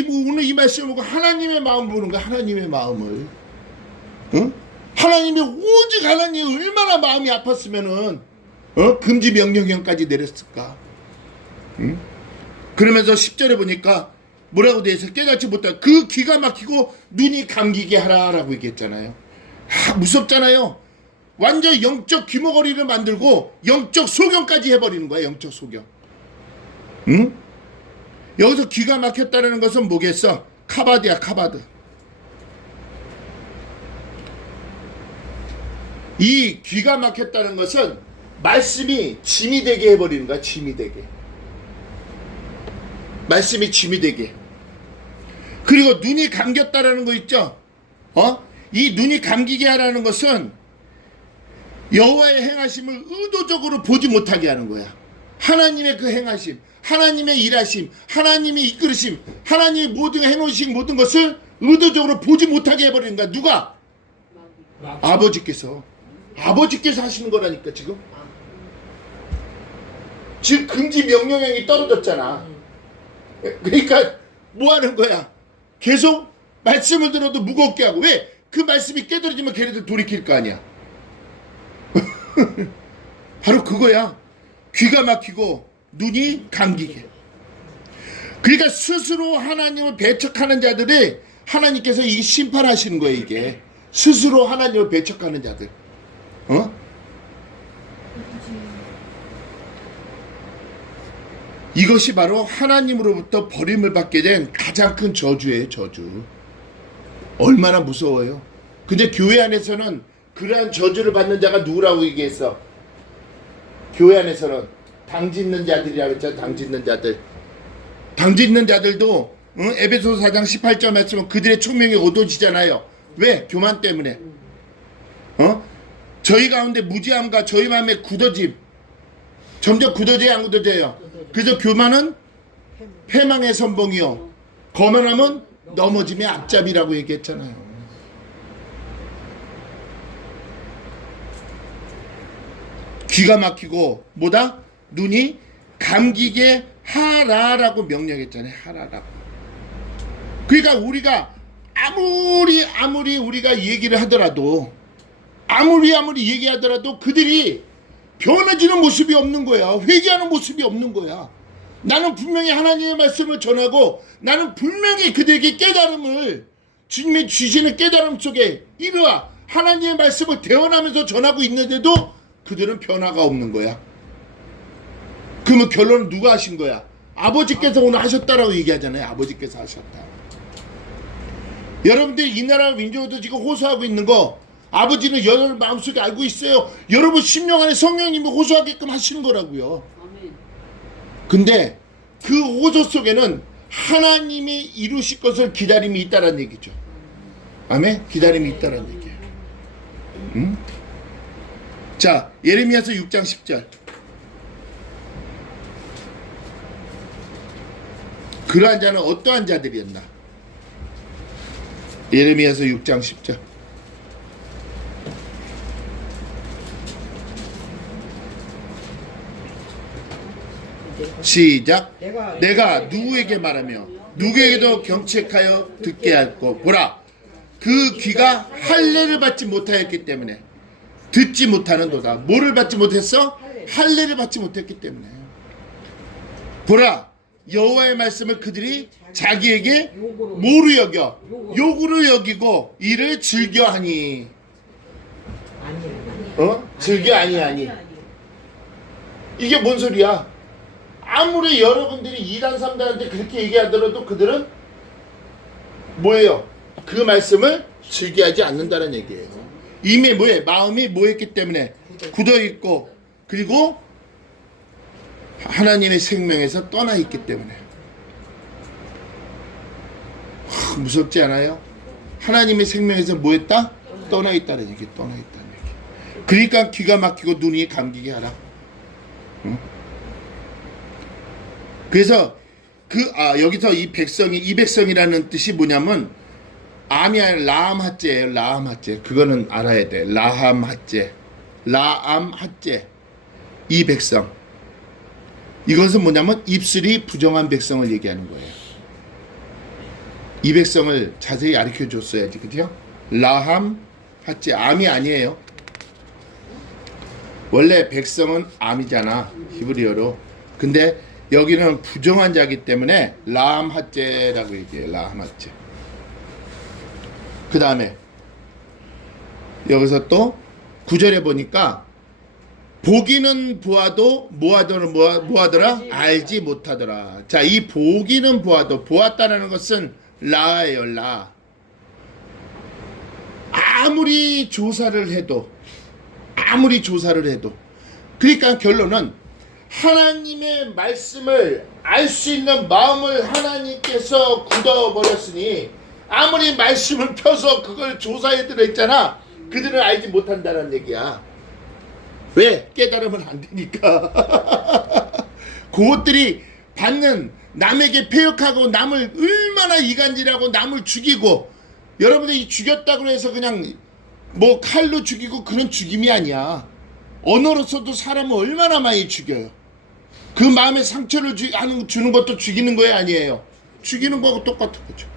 오늘 이 말씀을 보고 하나님의 마음을 보는 거야. 하나님의 마음을. 응? 하나님이 오직 하나님이 얼마나 마음이 아팠으면은 금지 명령형까지 내렸을까? 응? 그러면서 10절에 보니까 뭐라고 돼 있어? 깨닫지 못한 그 귀가 막히고 눈이 감기게 하라라고 얘기했잖아요. 무섭잖아요. 완전 영적 귀머거리를 만들고 영적 소경까지 해버리는 거야. 영적 소경. 응? 여기서 귀가 막혔다는 것은 뭐겠어? 카바드야, 카바드. 이 귀가 막혔다는 것은 말씀이 짐이 되게 해버리는 거야. 짐이 되게. 말씀이 짐이 되게. 그리고 눈이 감겼다라는 거 있죠? 이 눈이 감기게 하라는 것은 여호와의 행하심을 의도적으로 보지 못하게 하는 거야. 하나님의 그 행하심, 하나님의 일하심, 하나님의 이끌으심, 하나님의 모든 해놓으신 모든 것을 의도적으로 보지 못하게 해버리는 거야. 누가? 아버지께서. 아버지께서 하시는 거라니까 지금. 지금 금지 명령형이 떨어졌잖아. 그러니까 뭐 하는 거야? 계속 말씀을 들어도 무겁게 하고. 왜? 그 말씀이 깨달아지면 걔네들 돌이킬 거 아니야. 바로 그거야. 귀가 막히고 눈이 감기게. 그러니까 스스로 하나님을 배척하는 자들이 하나님께서 이 심판하시는 거예요. 이게 스스로 하나님을 배척하는 자들. 이것이 바로 하나님으로부터 버림을 받게 된 가장 큰 저주예요. 저주. 얼마나 무서워요. 근데 교회 안에서는 그러한 저주를 받는 자가 누구라고 얘기했어? 교회 안에서는 당짓는 자들이라고 했잖아. 당짓는 자들. 당짓는 자들도 에베소서 4장 18절 말씀은 그들의 총명이 어두워지잖아요. 왜? 교만 때문에. 저희 가운데 무지함과 저희 마음의 굳어짐. 점점 굳어져야 안 굳어져요. 그래서 교만은 패망의 선봉이요, 거만함은 넘어짐의 앞잡이라고 얘기했잖아요. 귀가 막히고 뭐다? 눈이 감기게 하라라고 명령했잖아요. 하라라고. 그러니까 우리가 아무리 우리가 얘기를 하더라도, 아무리 얘기하더라도 그들이 변해지는 모습이 없는 거야. 회개하는 모습이 없는 거야. 나는 분명히 하나님의 말씀을 전하고, 나는 분명히 그들에게 깨달음을, 주님이 주시는 깨달음 속에 이르와 하나님의 말씀을 대언하면서 전하고 있는데도 그들은 변화가 없는 거야. 그러면 결론은 누가 하신 거야? 아버지께서 오늘 하셨다라고 얘기하잖아요. 아버지께서 하셨다. 여러분들이 이 나라 민족도 지금 호소하고 있는 거, 아버지는 여러분 마음속에 알고 있어요. 여러분 심령 안에 성령님이 호소하게끔 하시는 거라고요. 근데 그 호소 속에는 하나님이 이루실 것을 기다림이 있다는 얘기죠. 아멘? 기다림이 있다는 얘기예요. 응? 자, 예레미야서 6장 10절. 그러한 자는 어떠한 자들이었나? 예레미야서 6장 10절. 시작. 내가 누구에게 말하며 누구에게도 경책하여 듣게 할고, 보라, 그 귀가 할례를 받지 못하였기 때문에 듣지 못하는도다. 뭐를 받지 못했어? 할례를 받지 못했기 때문에. 보라, 여호와의 말씀을 그들이 자기에게 뭐로 여겨? 요구로 여기고 이를 즐겨하니. 즐겨 아니. 이게 뭔 소리야? 아무리 여러분들이 2단 3단한테 그렇게 얘기하더라도 그들은 뭐예요? 그 말씀을 즐겨하지 않는다는 얘기예요. 이미 뭐예요? 마음이 뭐했기 때문에 굳어있고, 그리고 하나님의 생명에서 떠나 있기 때문에. 무섭지 않아요? 하나님의 생명에서 뭐했다? 떠나 있다는 얘기. 떠나 있다는 얘기. 그러니까 귀가 막히고 눈이 감기게 하라. 응? 그래서 여기서 이 백성이라는 뜻이 뭐냐면, 암이 아니라 라암 핫제예요. 라암 핫제. 그거는 알아야 돼. 라암 핫제. 이 백성. 이것은 뭐냐면 입술이 부정한 백성을 얘기하는 거예요. 이 백성을 자세히 가르쳐 줬어야지. 그죠? 라암 핫제. 암이 아니에요. 원래 백성은 암이잖아. 히브리어로. 근데 여기는 부정한 자이기 때문에 라함하째라고 얘기해요. 라함하째. 그 다음에 여기서 또 9절에 보니까 보기는 보아도 뭐하더라? 알지 못하더라. 자, 이 보기는 보아도, 보았다라는 것은 라예요. 라. 아무리 조사를 해도 그러니까 결론은 하나님의 말씀을 알 수 있는 마음을 하나님께서 굳어버렸으니 아무리 말씀을 펴서 그걸 조사해 들어있잖아, 그들은 알지 못한다는 얘기야. 왜? 깨달으면 안 되니까. 그것들이 받는, 남에게 폐역하고 남을 얼마나 이간질하고 남을 죽이고, 여러분들이 죽였다고 해서 그냥 뭐 칼로 죽이고 그런 죽임이 아니야. 언어로서도 사람을 얼마나 많이 죽여요. 그 마음에 상처를 주는 것도 죽이는 거예요, 아니에요? 죽이는 거하고 똑같은 거죠.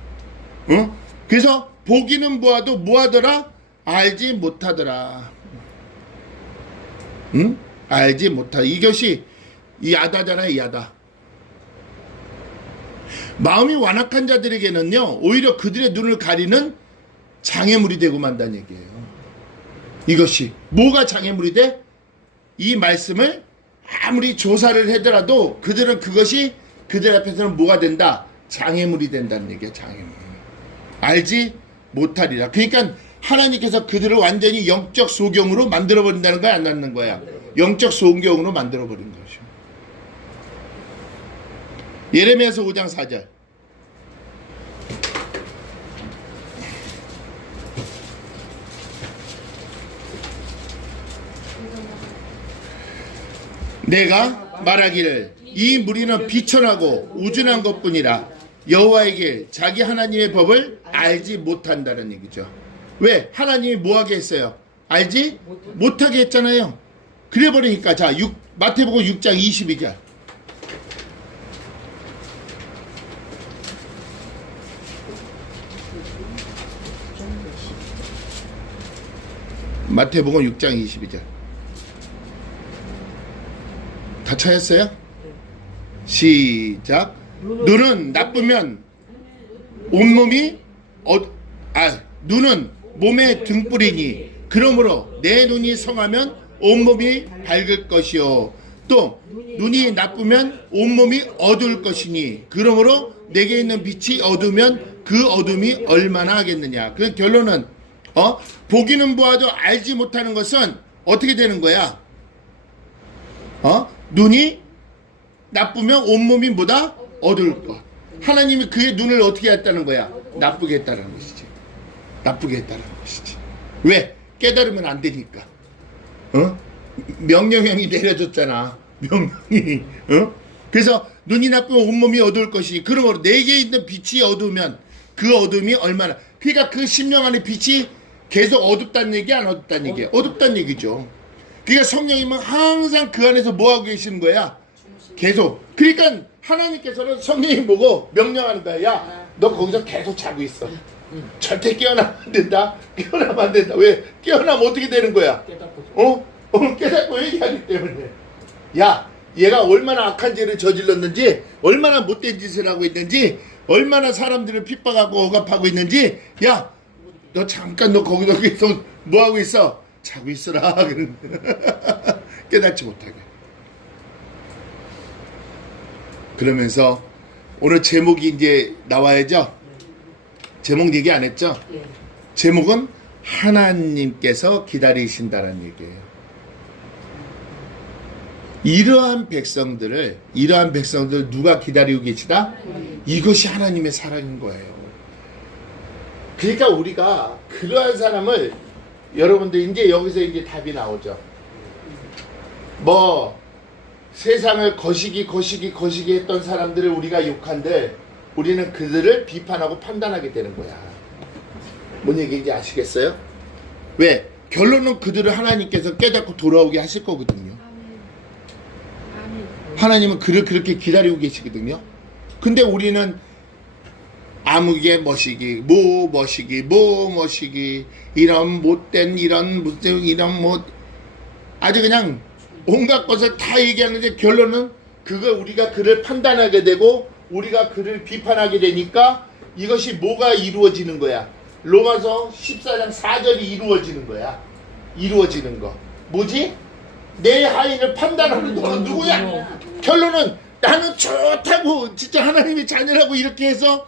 응? 그래서 보기는 보아도 뭐하더라? 알지 못하더라. 응? 알지 못하다. 이것이 이 야다잖아요, 야다. 마음이 완악한 자들에게는요, 오히려 그들의 눈을 가리는 장애물이 되고 만다는 얘기예요. 이것이 뭐가 장애물이 돼? 이 말씀을 아무리 조사를 하더라도 그들은 그것이 그들 앞에서는 뭐가 된다? 장애물이 된다는 얘기야. 장애물. 알지 못하리라. 그러니까 하나님께서 그들을 완전히 영적 소경으로 만들어버린다는 거야, 안 낳는 거야? 영적 소경으로 만들어버린 것이요. 예레미야서 5장 4절. 내가 말하기를 이 무리는 비천하고 우준한 것뿐이라 여호와에게 자기 하나님의 법을 알지 못한다는 얘기죠. 왜? 하나님이 뭐하게 했어요? 알지 못하게 했잖아요. 그래 버리니까. 자, 마태복음 6장 22절. 마태복음 6장 22절. 다 찾았어요? 시작. 눈은 나쁘면 온몸이 눈은 몸의 등불이니 그러므로 내 눈이 성하면 온몸이 밝을 것이요 또 눈이 나쁘면 온몸이 어두울 것이니 그러므로 내게 있는 빛이 어두우면 그 어둠이 얼마나 하겠느냐. 그 결론은 보기는 보아도 알지 못하는 것은 어떻게 되는 거야? 눈이 나쁘면 온몸이 뭐다? 어두울 것. 하나님이 그의 눈을 어떻게 했다는 거야? 나쁘게 했다는 것이지. 나쁘게 했다는 것이지. 왜? 깨달으면 안 되니까. 명령형이 내려졌잖아. 명령이. 그래서 눈이 나쁘면 온몸이 어두울 것이니 그러므로 내게 있는 빛이 어두우면 그 어둠이 얼마나. 그러니까 그 심령 안에 빛이 계속 어둡다는 얘기, 안 어둡다는 얘기야? 어둡다는 얘기죠. 그러니까 성령님은 항상 그 안에서 뭐하고 계시는 거야? 계속. 그러니까 하나님께서는 성령님 보고 명령하는 거야. 야, 너 거기서 계속 자고 있어. 절대 깨어나면 안 된다. 깨어나면 안 된다. 왜? 깨어나면 어떻게 되는 거야? 깨닫고 얘기하기 때문에. 야, 얘가 얼마나 악한 죄를 저질렀는지, 얼마나 못된 짓을 하고 있는지, 얼마나 사람들을 핍박하고 억압하고 있는지, 야, 너 잠깐 너 거기서 계속 뭐하고 있어? 자고 있어라. 깨닫지 못하게. 그러면서 오늘 제목이 이제 나와야죠. 제목 얘기 안 했죠? 제목은 하나님께서 기다리신다는 얘기예요. 이러한 백성들 누가 기다리고 계시다? 이것이 하나님의 사랑인 거예요. 그러니까 우리가 그러한 사람을, 여러분들 이제 여기서 이제 답이 나오죠. 뭐 세상을 거시기 했던 사람들을 우리가 욕한들 우리는 그들을 비판하고 판단하게 되는 거야. 뭔 얘기인지 아시겠어요? 왜? 결론은 그들을 하나님께서 깨닫고 돌아오게 하실 거거든요. 하나님은 그를 그렇게 기다리고 계시거든요. 근데 우리는 아무개 머시기, 머시기, 이런 못된, 이런 아주 그냥 온갖 것을 다 얘기하는데 결론은 그걸 우리가 그를 판단하게 되고 우리가 그를 비판하게 되니까 이것이 뭐가 이루어지는 거야? 로마서 14장 4절이 이루어지는 거야. 이루어지는 거. 뭐지? 내 하인을 판단하는 거는 누구야? 결론은 나는 좋다고 진짜 하나님의 자녀라고 이렇게 해서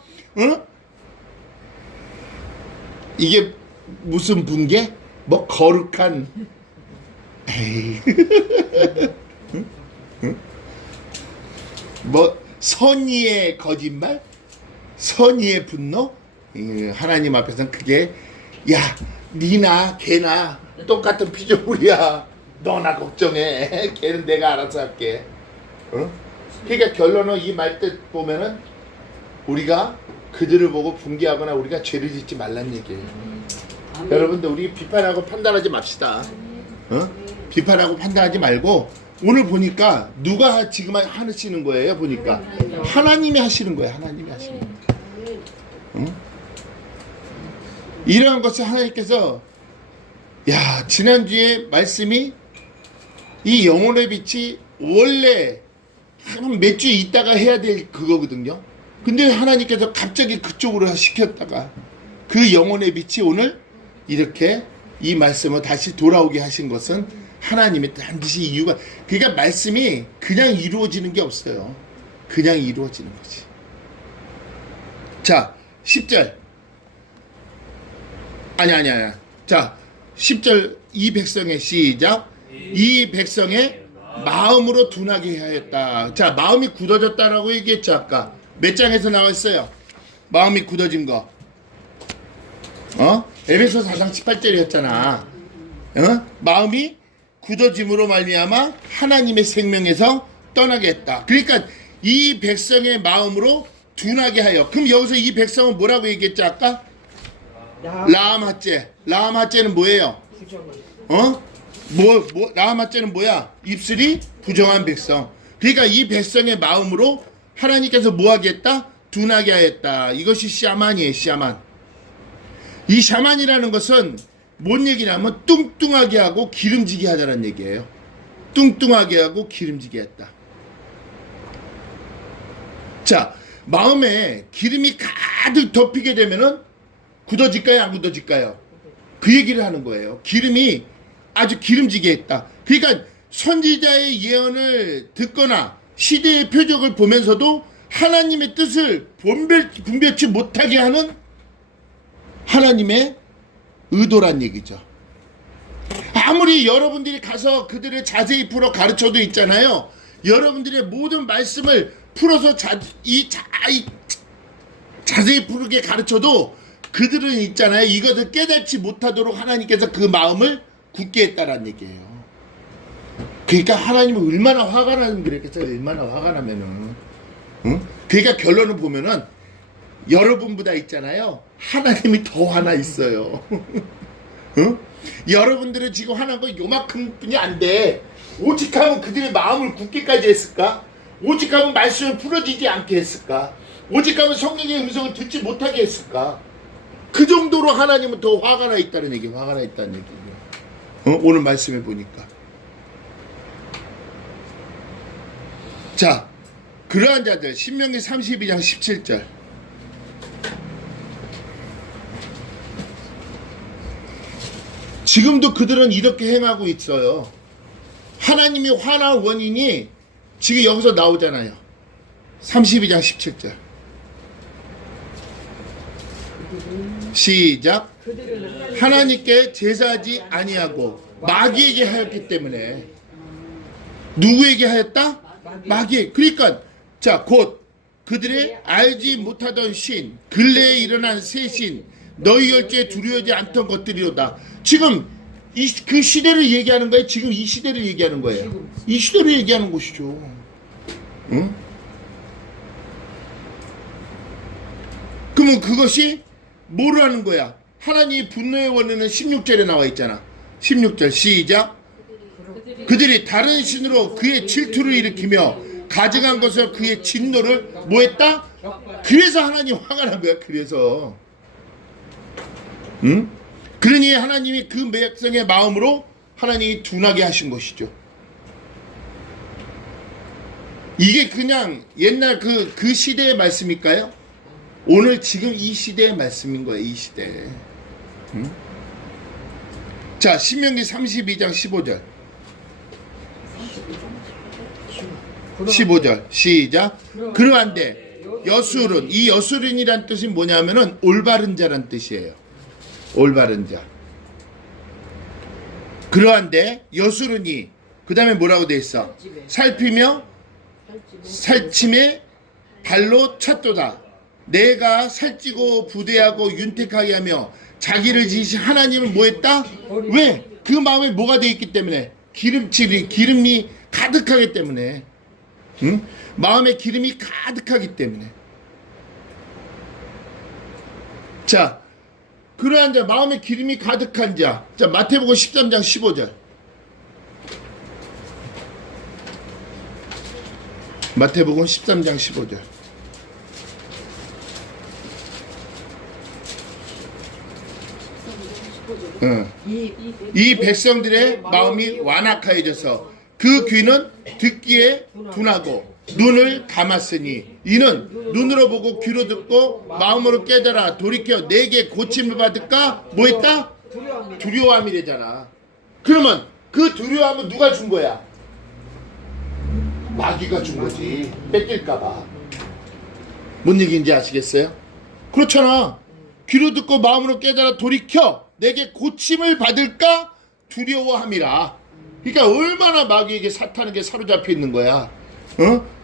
이게 무슨 분계? 뭐 거룩한 에이. 응? 응? 뭐 선의의 거짓말? 선의의 분노? 하나님 앞에서는 그게 야 니나 걔나 똑같은 피조물이야. 너나 걱정해. 걔는 내가 알아서 할게. 그러니까 결론은 이 말뜻 보면은 우리가 그들을 보고 분개하거나 우리가 죄를 짓지 말란 얘기예요. 여러분들 우리 비판하고 판단하지 맙시다. 비판하고 판단하지 말고 오늘 보니까 누가 지금 하시는 거예요? 보니까 하나님이 하시는 거예요. 하나님이 하시는 거예요. 이러한 것을 하나님께서 야 지난주에 말씀이 이 영혼의 빛이 원래 한 몇 주 있다가 해야 될 그거거든요. 근데 하나님께서 갑자기 그쪽으로 시켰다가 그 영혼의 빛이 오늘 이렇게 이 말씀을 다시 돌아오게 하신 것은 하나님의 반드시 이유가 그러니까 말씀이 그냥 이루어지는 게 없어요. 그냥 이루어지는 거지. 자 10절 아니야 자 10절 이 백성의 시작 이 백성의 마음으로 둔하게 하였다. 자 마음이 굳어졌다라고 얘기했죠. 아까 몇 장에서 나왔어요? 마음이 굳어진 거 에베소 4장 18절이었잖아. 마음이 굳어짐으로 말미암아 하나님의 생명에서 떠나게 했다. 그러니까 이 백성의 마음으로 둔하게 하여. 그럼 여기서 이 백성은 뭐라고 얘기했죠 아까? 라함핫제. 라함핫제는 뭐예요? 라함핫제는 뭐야? 입술이 부정한 백성. 그러니까 이 백성의 마음으로 하나님께서 뭐 하겠다? 둔하게 하였다. 이것이 샤만이에요. 샤만. 이 샤만이라는 것은 뭔 얘기냐면 뚱뚱하게 하고 기름지게 하다는 얘기예요. 뚱뚱하게 하고 기름지게 했다. 자, 마음에 기름이 가득 덮이게 되면은 굳어질까요? 안 굳어질까요? 그 얘기를 하는 거예요. 기름이 아주 기름지게 했다. 그러니까 선지자의 예언을 듣거나 시대의 표적을 보면서도 하나님의 뜻을 분별치 못하게 하는 하나님의 의도란 얘기죠. 아무리 여러분들이 가서 그들을 자세히 풀어 가르쳐도 있잖아요. 여러분들의 모든 말씀을 풀어서 자세히 풀게 가르쳐도 그들은 있잖아요. 이것을 깨닫지 못하도록 하나님께서 그 마음을 굳게 했다라는 얘기예요. 그러니까 하나님은 얼마나 화가 나는 그랬겠어요. 얼마나 화가 나면은. 그러니까 결론을 보면은 여러분보다 있잖아요. 하나님이 더 화나 있어요. 여러분들은 지금 화난 거 요만큼 뿐이 안 돼. 오직하면 그들의 마음을 굳게까지 했을까? 오직하면 말씀을 풀어지지 않게 했을까? 오직하면 성령의 음성을 듣지 못하게 했을까? 그 정도로 하나님은 더 화가 나 있다는 얘기예요. 화가 나 있다는 얘기예요. 오늘 말씀해 보니까. 자, 그러한 자들 신명기 32장 17절 지금도 그들은 이렇게 행하고 있어요. 하나님이 화난 원인이 지금 여기서 나오잖아요. 32장 17절 시작 하나님께 제사하지 아니하고 마귀에게 하였기 때문에. 누구에게 하였다? 마귀. 그러니까 자, 곧 그들의 알지 못하던 신 근래에 일어난 새 신 너희 열조에 두려워하지 않던 것들이로다. 지금 그 시대를 얘기하는 거예요. 지금 이 시대를 얘기하는 거예요. 이 시대를 얘기하는 것이죠. 응? 그러면 그것이 뭐를 하는 거야? 하나님이 분노의 원인은 16절에 나와 있잖아. 16절 시작 그들이 다른 신으로 그의 질투를 일으키며 가져간 것을 그의 진노를 뭐했다? 그래서 하나님 화가 난 거야. 그래서 그러니 하나님이 그 백성의 마음으로 하나님이 둔하게 하신 것이죠. 이게 그냥 옛날 그 시대의 말씀일까요? 오늘 지금 이 시대의 말씀인 거예요. 이 시대. 응? 자, 신명기 32장 15절. 15절 시작. 그러한데 여술은, 이 여술은이란 뜻이 뭐냐면은 올바른 자란 뜻이에요. 올바른 자. 그러한데 여술은이 그 다음에 뭐라고 돼 있어? 살피며 살침에 발로 찼도다. 내가 살찌고 부대하고 윤택하게 하며 자기를 지으신 하나님을 뭐했다? 왜? 그 마음에 뭐가 돼 있기 때문에? 기름이 가득하기 때문에. 응? 마음에 기름이 가득하기 때문에. 자, 그러한 자, 마음에 기름이 가득한 자. 자, 마태복음 13장 15절. 마태복음 13장 15절. 이 백성들의 마음이 완악하여져서 그 귀는 듣기에 둔하고 눈을 감았으니 이는 눈으로 보고 귀로 듣고 마음으로 깨달아 돌이켜 내게 고침을 받을까? 뭐했다? 두려움이래잖아. 그러면 그 두려움은 누가 준 거야? 마귀가 준 거지. 뺏길까봐. 뭔 얘기인지 아시겠어요? 그렇잖아. 귀로 듣고 마음으로 깨달아 돌이켜 내게 고침을 받을까? 두려워함이라. 그러니까 얼마나 마귀에게 사탄에게 사로잡혀 있는 거야.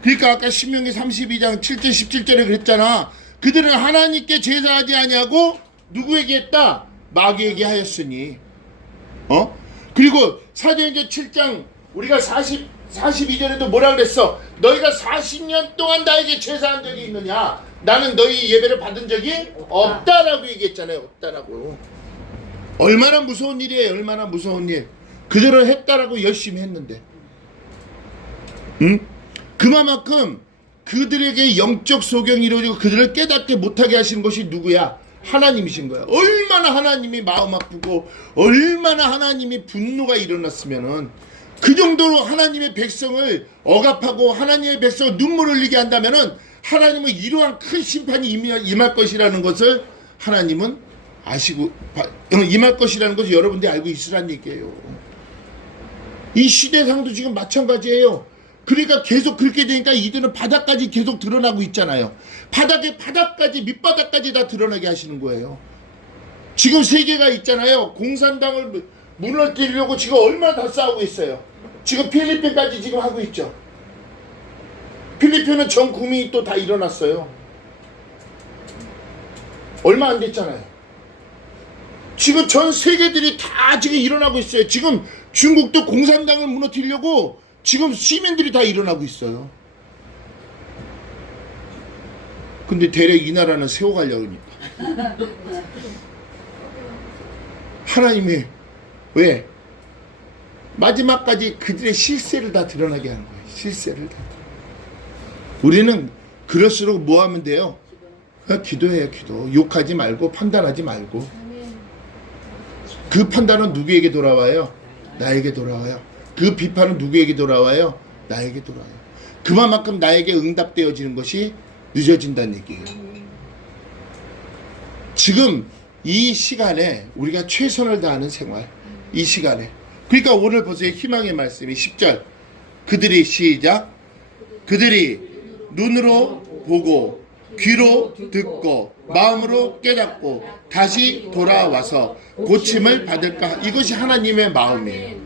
그러니까 아까 신명기 32장 7절 17절에 그랬잖아. 그들은 하나님께 제사하지 아니하고 누구에게 했다? 마귀에게 하였으니. 그리고 사도행전 7장 우리가 42절에도 뭐라 그랬어? 너희가 40년 동안 나에게 제사한 적이 있느냐? 나는 너희 예배를 받은 적이 없다라고 얘기했잖아요. 없다라고. 얼마나 무서운 일이에요. 얼마나 무서운 일. 그들은 했다라고 열심히 했는데. 응? 그만큼 그들에게 영적 소경이 이루어지고 그들을 깨닫게 못하게 하시는 것이 누구야? 하나님이신 거야. 얼마나 하나님이 마음 아프고 얼마나 하나님이 분노가 일어났으면은 그 정도로 하나님의 백성을 억압하고 하나님의 백성을 눈물 흘리게 한다면은 하나님은 이러한 큰 심판이 임할 것이라는 것을 하나님은 아시고 임할 것이라는 것을 여러분들이 알고 있으란 얘기예요. 이 시대상도 지금 마찬가지예요. 그러니까 계속 그렇게 되니까 이들은 바닥까지 계속 드러나고 있잖아요. 바닥까지 밑바닥까지 다 드러나게 하시는 거예요. 지금 세계가 있잖아요. 공산당을 무너뜨리려고 지금 얼마나 다 싸우고 있어요. 지금 필리핀까지 지금 하고 있죠. 필리핀은 전 국민이 또 다 일어났어요. 얼마 안 됐잖아요. 지금 전 세계들이 다 지금 일어나고 있어요. 지금 중국도 공산당을 무너뜨리려고 지금 시민들이 다 일어나고 있어요. 근데 대략 이 나라는 세워가려고 하니까. 하나님이 왜? 마지막까지 그들의 실세를 다 드러나게 하는 거예요. 실세를 다. 우리는 그럴수록 뭐 하면 돼요? 기도해요. 기도. 욕하지 말고 판단하지 말고. 그 판단은 누구에게 돌아와요? 나에게 돌아와요. 그 비판은 누구에게 돌아와요? 나에게 돌아와요. 그만큼 나에게 응답되어지는 것이 늦어진다는 얘기예요. 지금 이 시간에 우리가 최선을 다하는 생활, 이 시간에. 그러니까 오늘 보세요. 희망의 말씀이 10절. 그들이 시작. 그들이 눈으로 보고 귀로 듣고 마음으로 깨닫고 다시 돌아와서 고침을 받을까. 이것이 하나님의 마음이에요.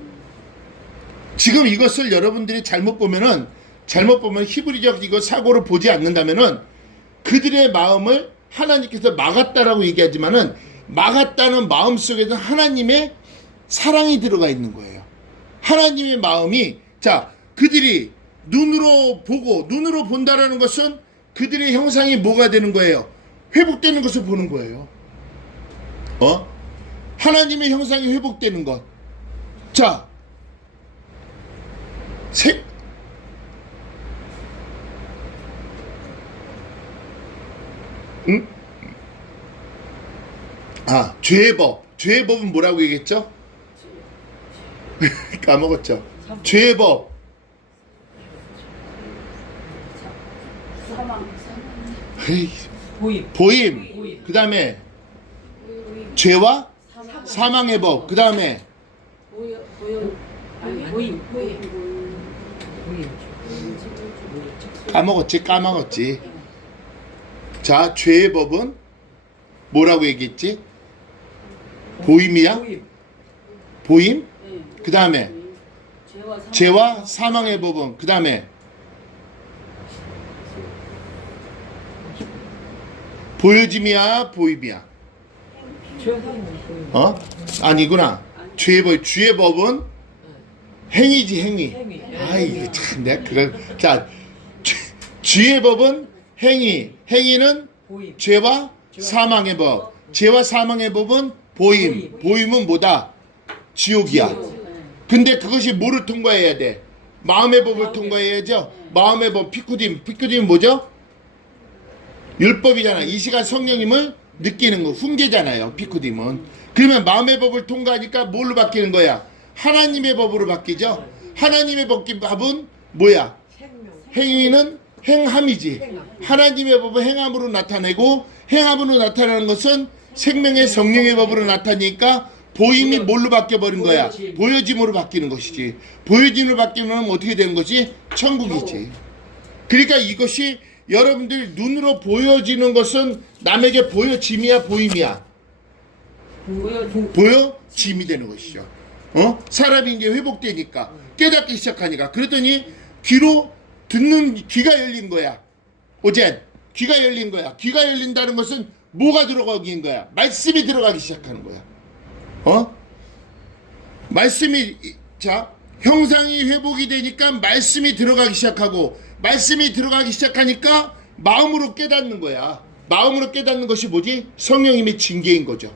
지금 이것을 여러분들이 잘못 보면 히브리적 이거 사고를 보지 않는다면은 그들의 마음을 하나님께서 막았다라고 얘기하지만은 막았다는 마음 속에는 하나님의 사랑이 들어가 있는 거예요. 하나님의 마음이 자 그들이 눈으로 보고 눈으로 본다라는 것은 그들의 형상이 뭐가 되는 거예요? 회복되는 것을 보는 거예요. 하나님의 형상이 회복되는 것. 자, 응? 죄의 법. 죄의 법은 뭐라고 얘기했죠? 까먹었죠? 죄의 법. 에이, 보임. 보임. 그 다음에 죄와 사망의 법. 그 다음에 까먹었지. 자, 죄의 법은 뭐라고 얘기했지? 보임이야? 보임? 그 다음에 죄와 사망의 법은 그 다음에 보여짐이야, 보임이야? 어? 아니구나. 주의 법은 행위지, 행위. 아이, 참, 내가 그걸. 자, 주의 법은 행위. 행위는 죄와 사망의 법. 죄와 사망의 법은 보임. 보임은 뭐다? 지옥이야. 근데 그것이 뭐를 통과해야 돼? 마음의 법을 통과해야죠. 마음의 법, 피쿠dim. 피쿠dim 뭐죠? 율법이잖아. 이 시간 성령님을 느끼는 거, 훈계잖아요. 피쿠dim은. 그러면 마음의 법을 통과하니까 뭘로 바뀌는 거야? 하나님의 법으로 바뀌죠. 하나님의 법은 뭐야? 행위는 행함이지. 하나님의 법은 행함으로 나타내고, 행함으로 나타나는 것은 생명의 성령의 법으로 나타나니까 보임이 뭘로 바뀌어버린 거야? 보여짐으로 바뀌는 것이지. 보여짐으로 바뀌면 어떻게 되는 것이? 천국이지. 그러니까 이것이 여러분들 눈으로 보여지는 것은 남에게 보여짐이야, 보임이야? 보여짐이 되는 것이죠. 사람이 이제 회복되니까 깨닫기 시작하니까. 그랬더니 귀로 듣는 귀가 열린 거야. 어제 귀가 열린 거야. 귀가 열린다는 것은 뭐가 들어가긴 거야? 말씀이 들어가기 시작하는 거야. 말씀이, 자, 형상이 회복이 되니까 말씀이 들어가기 시작하고, 말씀이 들어가기 시작하니까 마음으로 깨닫는 거야. 마음으로 깨닫는 것이 뭐지? 성령님의 징계인 거죠.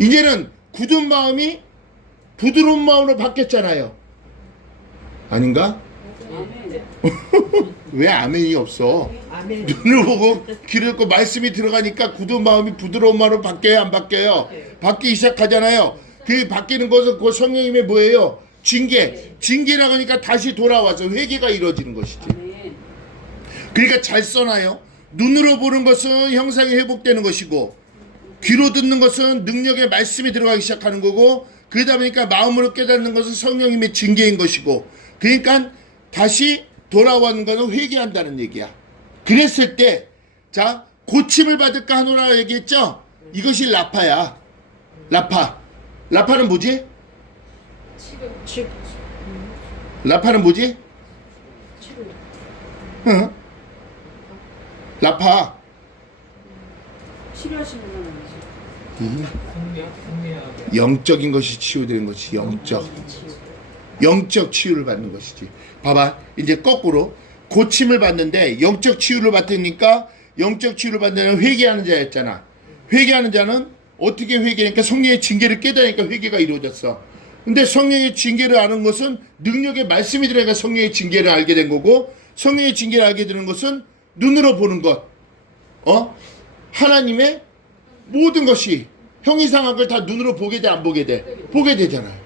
이제는 굳은 마음이 부드러운 마음으로 바뀌었잖아요. 아닌가? 왜 아멘이 없어? 아멘. 눈을 보고 귀를 듣고 말씀이 들어가니까 굳은 마음이 부드러운 마음으로 바뀌어요, 안 바뀌어요? 바뀌기 시작하잖아요. 그 바뀌는 것은 그 성령님의 뭐예요? 징계라고 하니까 다시 돌아와서 회개가 이루어지는 것이지. 그러니까 잘 써놔요. 눈으로 보는 것은 형상이 회복되는 것이고, 귀로 듣는 것은 능력의 말씀이 들어가기 시작하는 거고, 그러다 보니까 마음으로 깨닫는 것은 성령님의 징계인 것이고, 그러니까 다시 돌아오는 것은 회개한다는 얘기야. 그랬을 때, 자, 고침을 받을까 하노라 얘기했죠? 이것이 라파야. 라파는 뭐지? 라파는 뭐지? 응? 라파. 치료하시는 건 아니지. 영적인 것이 치유되는 것이 영적 치유를 받는 것이지. 봐봐, 이제 거꾸로 고침을 받는데 영적 치유를 받으니까, 영적 치유를 받는 회개하는 자였잖아. 회개하는 자는 어떻게 회개하니까 성령의 징계를 깨달으니까 회개가 이루어졌어. 근데 성령의 징계를 아는 것은 능력의 말씀이 들어가니까 성령의 징계를 알게 된 거고, 성령의 징계를 알게 되는 것은 눈으로 보는 것. 하나님의 모든 것이 형이상한 걸 다 눈으로 보게 돼, 안 보게 돼? 보게 되잖아요.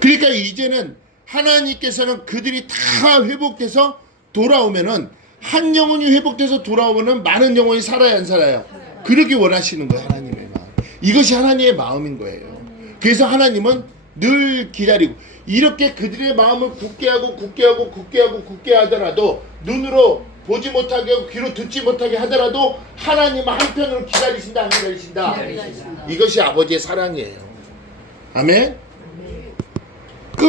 그러니까 이제는 하나님께서는 그들이 다 회복돼서 돌아오면은, 한 영혼이 회복돼서 돌아오면은 많은 영혼이 살아야 안 살아요? 그러기 원하시는 거예요, 하나님의 마음. 이것이 하나님의 마음인 거예요. 그래서 하나님은 늘 기다리고, 이렇게 그들의 마음을 굳게 하더라도, 눈으로 보지 못하게 하고 귀로 듣지 못하게 하더라도 하나님은 한편으로 기다리신다, 안 기다리신다? 기다리신다. 이것이 아버지의 사랑이에요. 아멘? 끝!